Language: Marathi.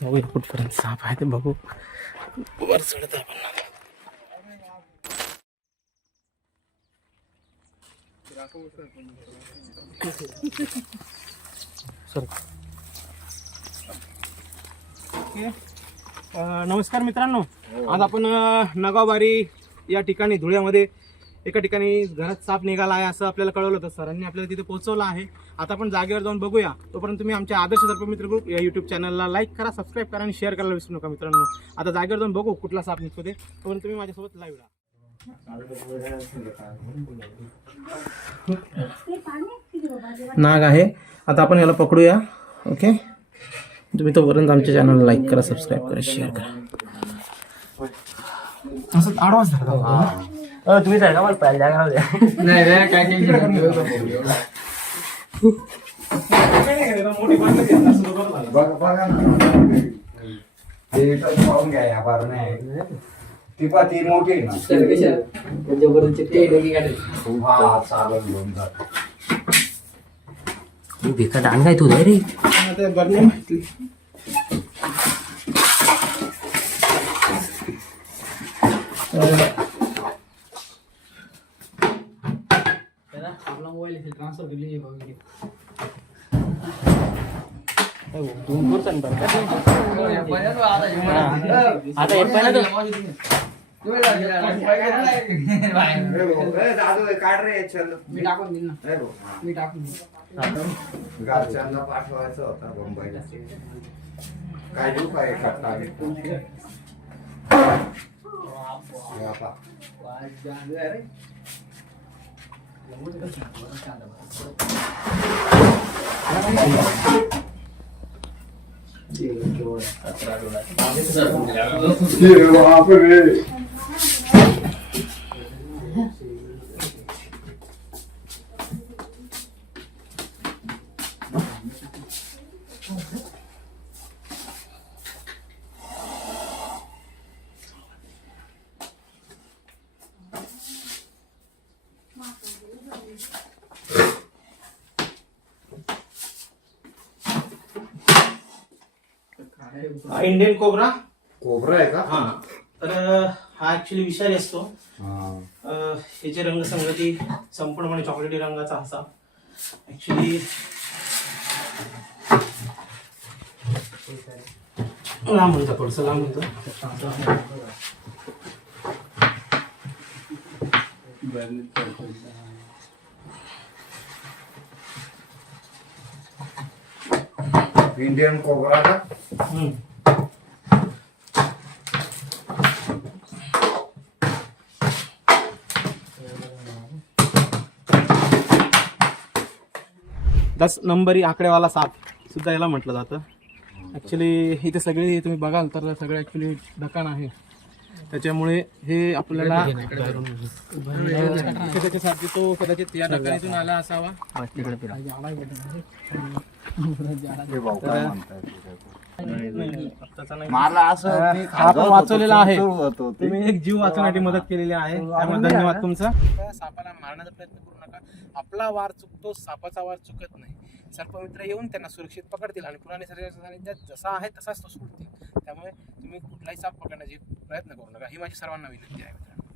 जाऊया कुठपर्यंत साप आहे ते बघू. वर चढत आपण सर. ओके. नमस्कार मित्रांनो. आज आपण नगावारी नगावबारी या ठिकाणी धुळ्यामध्ये एका ठिकाणी घरात साप निघाला आहे असं आपल्याला कळवलं होतं. सरांनी आपल्याला तिथे पोहोचवलं आहे. आता आपण जागेवर जाऊन बघूया. तोपर्यंत तुम्ही आमच्या आदर्श सर्प मित्र ग्रुप या युट्यूब चॅनलला लाईक करा सबस्क्राईब करा आणि शेअर करायला विसरू नका मित्रांनो. आता जागेवर जाऊन बघू कुठला साप निघतो ते. तोपर्यंत तुम्ही माझ्यासोबत लाईव्ह राहा. नाग आहे. आता आपण याला पकडूया. ओके तुम्ही तोपर्यंत आमच्या चॅनलला लाईक करा सबस्क्राईब करा शेअर करा. आडवाच तुम्ही जागा मला पाहिजे राहू द्या नाही रे काय काय या बार नाही ती पा ती मोठी आहे ना जोपर्यंत हा घेऊन जात भिकट डांग आहे रे बरं माहिती आपला मोबाईल इथे ट्रान्सफर केली आता एरपायला दादू काढ रे चल. मी टाकून देईन ना. मी टाकून देईन. घरच्यांना पाठवायचं होता मुंबईला. काय देऊ काय या पा. हा इंडियन कोबरा कोबरा आहे का? हा. तर हा ऍक्च्युली विषारी असतो. हा. अं, ह्याची रंगसंगती संपूर्णपणे चॉकलेटी रंगाचा असा. ऍक्च्युली लांब म्हणतो थोडस? लांब म्हणतो इंडियन कोबरा का? हम्म. दस नंबरी आकडेवाला साप. सुद्धा याला म्हटलं जातं. ॲक्च्युली इथे सगळे तुम्ही बघाल तर सगळे ॲक्च्युली ढकाण आहे. त्याच्यामुळे हे आपल्याला त्याच्यासाठी तो कदाचित या आला असावा. हे मला असं हा आपण वाचवलेला आहे. तुम्ही एक जीव वाचवण्यासाठी मदत केलेली आहे. त्यामुळे धन्यवाद तुमचा. सापाला मारण्याचा प्रयत्न करू नका. आपला वार चुकतो सापाचा वार चुकत नाही. सर्पमित्र येऊन त्यांना सुरक्षित पकडतील आणि पुराणे सर्जाच्या सानिध्यात जसा आहे तसाच तो सोडतील. त्यामुळे तुम्ही कुठलाही साप पकडण्याचे प्रयत्न करू नका. ही माझी सर्वांना विनंती आहे मित्रांनो.